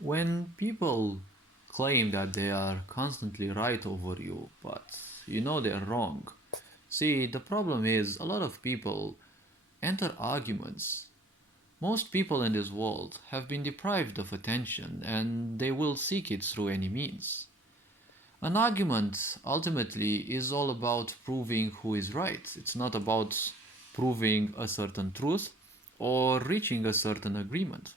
When people claim that they are constantly right over you, but you know they're wrong. See, the problem is a lot of people enter arguments. Most people in this world have been deprived of attention and they will seek it through any means. An argument ultimately is all about proving who is right. It's not about proving a certain truth or reaching a certain agreement.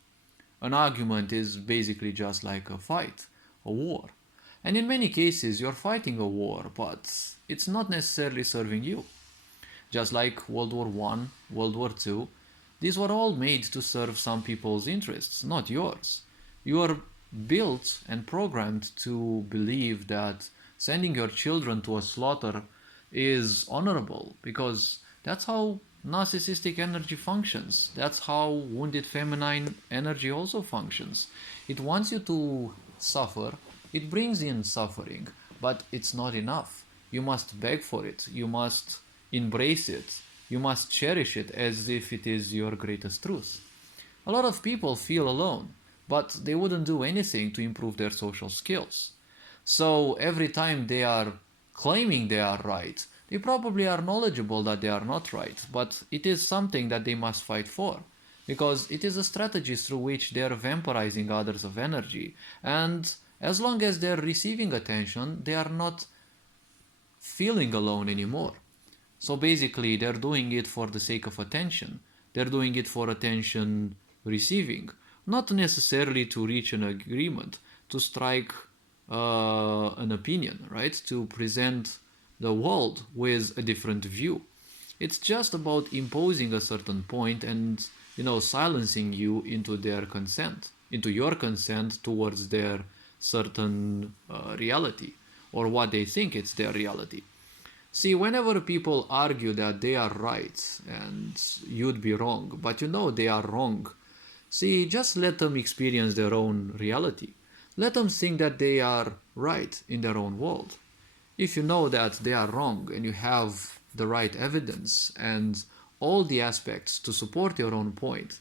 An argument is basically just like a fight, a war. And in many cases, you're fighting a war, but it's not necessarily serving you. Just like World War One, World War Two, these were all made to serve some people's interests, not yours. You are built and programmed to believe that sending your children to a slaughter is honorable because that's how narcissistic energy functions. That's how wounded feminine energy also functions. It wants you to suffer, it brings in suffering, but it's not enough. You must beg for it, you must embrace it, you must cherish it as if it is your greatest truth. A lot of people feel alone, but they wouldn't do anything to improve their social skills. So every time they are claiming they are right, they probably are knowledgeable that they are not right, but it is something that they must fight for. Because it is a strategy through which they are vampirizing others of energy, and as long as they are receiving attention, they are not feeling alone anymore. So basically, they're doing it for the sake of attention. They're doing it for attention receiving, not necessarily to reach an agreement, to strike an opinion, right? To present the world with a different view. It's just about imposing a certain point and silencing you into their consent, into your consent towards their certain reality or what they think it's their reality. See, whenever people argue that they are right and you'd be wrong, but you know they are wrong, see, just let them experience their own reality. Let them think that they are right in their own world. If you know that they are wrong and you have the right evidence and all the aspects to support your own point,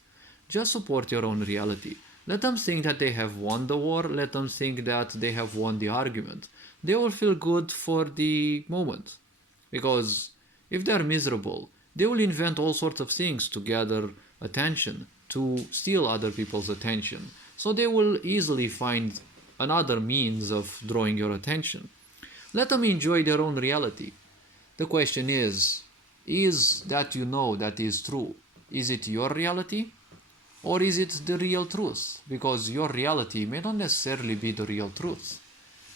just support your own reality. Let them think that they have won the war, let them think that they have won the argument. They will feel good for the moment. Because if they're miserable, they will invent all sorts of things to gather attention, to steal other people's attention. So they will easily find another means of drawing your attention. Let them enjoy their own reality. The question is that you know that is true? Is it your reality? Or is it the real truth? Because your reality may not necessarily be the real truth.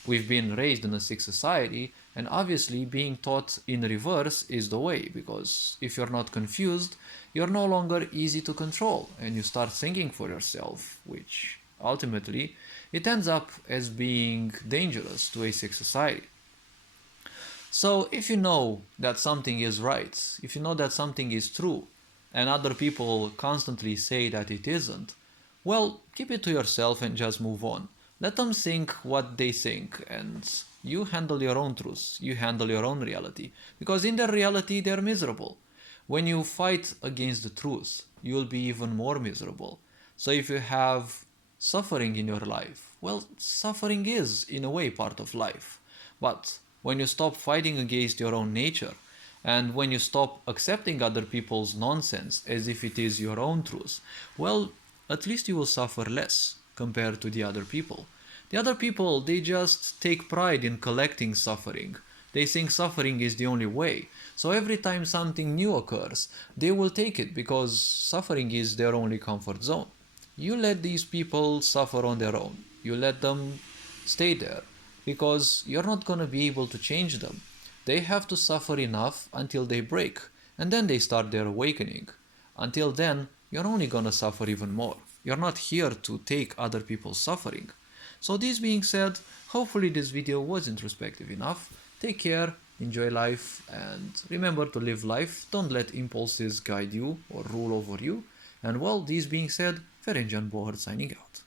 We've been raised in a sick society, and obviously being taught in reverse is the way, because if you're not confused, you're no longer easy to control, and you start thinking for yourself, which ultimately it ends up as being dangerous to a sick society. So if you know that something is right, if you know that something is true, and other people constantly say that it isn't, well, keep it to yourself and just move on. Let them think what they think, and you handle your own truth, you handle your own reality, because in their reality they're miserable. When you fight against the truth, you'll be even more miserable. So if you have suffering in your life, well, suffering is in a way part of life. But when you stop fighting against your own nature, and when you stop accepting other people's nonsense as if it is your own truth, well, at least you will suffer less compared to the other people. The other people, they just take pride in collecting suffering. They think suffering is the only way. So every time something new occurs, they will take it because suffering is their only comfort zone. You let these people suffer on their own. You let them stay there because you're not going to be able to change them. They have to suffer enough until they break, and then they start their awakening. Until then, you're only going to suffer even more. You're not here to take other people's suffering. So this being said, hopefully this video was introspective enough. Take care, enjoy life, and remember to live life. Don't let impulses guide you or rule over you. And well, this being said, Ferencan Bohar signing out.